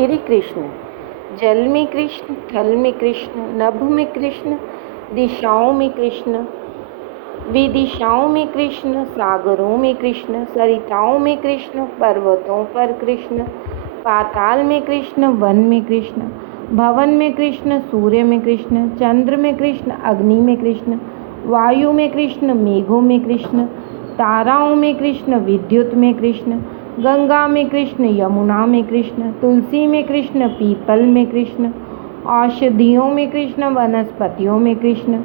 श्री कृष्ण। जल में कृष्ण, थल में कृष्ण, नभ में कृष्ण, दिशाओं में कृष्ण, विदिशाओं में कृष्ण, सागरों में कृष्ण, सरिताओं में कृष्ण, पर्वतों पर कृष्ण, पाताल में कृष्ण, वन में कृष्ण, भवन में कृष्ण, सूर्य में कृष्ण, चंद्र में कृष्ण, अग्नि में कृष्ण, वायु में कृष्ण, मेघों में कृष्ण, ताराओं में कृष्ण, विद्युत में कृष्ण, गंगा में कृष्ण, यमुना में कृष्ण, तुलसी में कृष्ण, पीपल में कृष्ण, औषधियों में कृष्ण, वनस्पतियों में कृष्ण,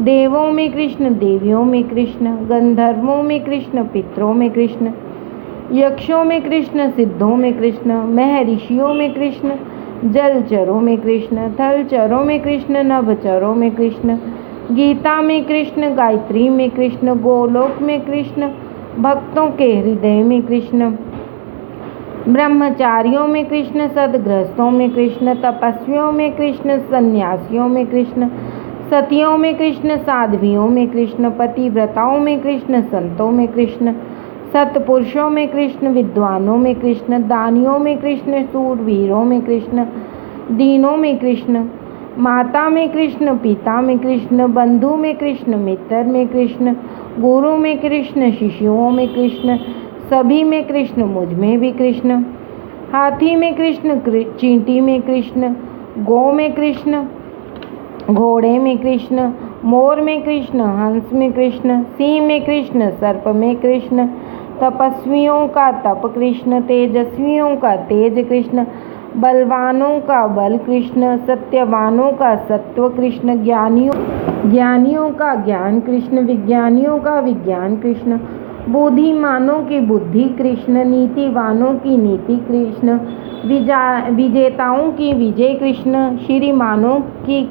देवों में कृष्ण, देवियों में कृष्ण, गंधर्वों में कृष्ण, पितरों में कृष्ण, यक्षों में कृष्ण, सिद्धों में कृष्ण, महर्षियों में कृष्ण, जलचरों में कृष्ण, थलचरों में कृष्ण, नभचरों में कृष्ण, गीता में कृष्ण, गायत्री में कृष्ण, गोलोक में कृष्ण, भक्तों के हृदय में कृष्ण, ब्रह्मचारियों में कृष्ण, सद्गृहस्थों में कृष्ण, तपस्वियों में कृष्ण, सन्यासियों में कृष्ण, सतियों में कृष्ण, साध्वियों में कृष्ण, पतिव्रताओं में कृष्ण, संतों में कृष्ण, सत्पुरुषों में कृष्ण, विद्वानों में कृष्ण, दानियों में कृष्ण, शूरवीरों में कृष्ण, दीनों में कृष्ण, माता में कृष्ण, पिता में कृष्ण, बंधु में कृष्ण, मित्र में कृष्ण, गुरु में कृष्ण, शिष्यों में कृष्ण, सभी में कृष्ण, मुझ में भी कृष्ण, हाथी में कृष्ण, चींटी में कृष्ण, गौ में कृष्ण, घोड़े में कृष्ण, मोर में कृष्ण, हंस में कृष्ण, सिंह में कृष्ण, सर्प में कृष्ण, तपस्वियों का तप कृष्ण, तेजस्वियों का तेज कृष्ण, बलवानों का बल कृष्ण, सत्यवानों का सत्व कृष्ण, ज्ञानियों का ज्ञान कृष्ण, विज्ञानियों का विज्ञान कृष्ण, बुद्धिमानों की बुद्धि कृष्ण, नीतिवानों की नीति कृष्ण, विजेताओं की विजय कृष्ण, श्रीमानों की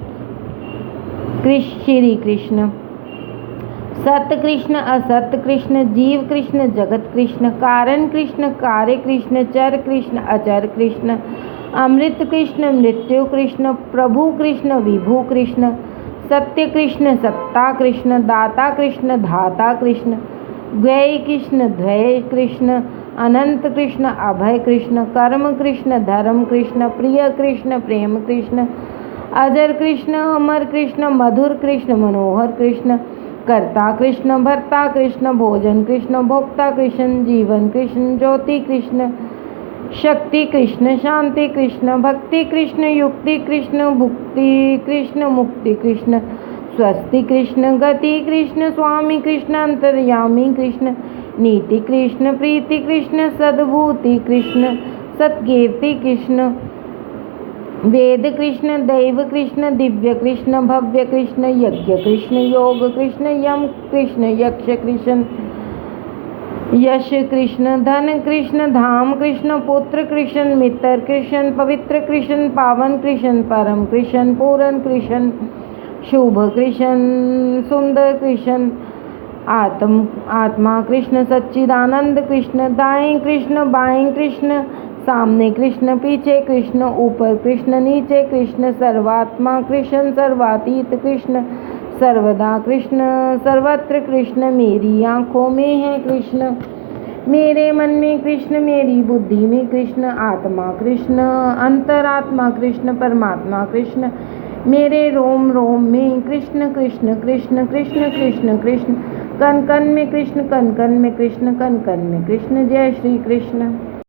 श्री कृष्ण, सत्य कृष्ण, असत्य कृष्ण, जीव कृष्ण, जगत कृष्ण, कारण कृष्ण, कार्य कृष्ण, चर कृष्ण, अचर कृष्ण, अमृत कृष्ण, मृत्यु कृष्ण, प्रभु कृष्ण, विभु कृष्ण, सत्य कृष्ण, सत्ता कृष्ण, दाता कृष्ण, धाता कृष्ण, द्वय कृष्ण, द्वय कृष्ण, अनंत कृष्ण, अभय कृष्ण, कर्म कृष्ण, धर्म कृष्ण, प्रिय कृष्ण, प्रेम कृष्ण, अजर कृष्ण, अमर कृष्ण, मधुर कृष्ण, मनोहर कृष्ण, कर्ता कृष्ण, भर्ता कृष्ण, भोजन कृष्ण, भोक्ता कृष्ण, जीवन कृष्ण, ज्योति कृष्ण, शक्ति कृष्ण, शांति कृष्ण, भक्ति कृष्ण, युक्ति कृष्ण, भुक्ति कृष्ण, मुक्ति कृष्ण, स्वस्ति कृष्ण, गति कृष्ण, स्वामी कृष्ण, अंतर्यामी कृष्ण, नीति कृष्ण, प्रीति कृष्ण, सद्भूति कृष्ण, सत्कीर्ति कृष्ण, वेद कृष्ण, दैव कृष्ण, दिव्य कृष्ण, भव्य कृष्ण, यज्ञ कृष्ण, योग कृष्ण, यम कृष्ण, यक्ष कृष्ण, यश कृष्ण, धन कृष्ण, धाम कृष्ण, पुत्र कृष्ण, मित्र कृष्ण, पवित्र कृष्ण, पावन कृष्ण, परम कृष्ण, पूर्ण कृष्ण, शुभ कृष्ण, सुंदर कृष्ण, आत्मा कृष्ण, सच्चिदानंद कृष्ण, दाएं कृष्ण, बाएं कृष्ण, सामने कृष्ण, पीछे कृष्ण, ऊपर कृष्ण, नीचे कृष्ण, सर्वात्मा कृष्ण, सर्वातीत कृष्ण, सर्वदा कृष्ण, सर्वत्र कृष्ण, मेरी आँखों में है कृष्ण, मेरे मन में कृष्ण, मेरी बुद्धि में कृष्ण, आत्मा कृष्ण, अंतरात्मा कृष्ण, परमात्मा कृष्ण, मेरे रोम रोम में कृष्ण कृष्ण कृष्ण कृष्ण कृष्ण कृष्ण, कण कण में कृष्ण, कण कण में कृष्ण, कण कण में कृष्ण। जय श्री कृष्ण।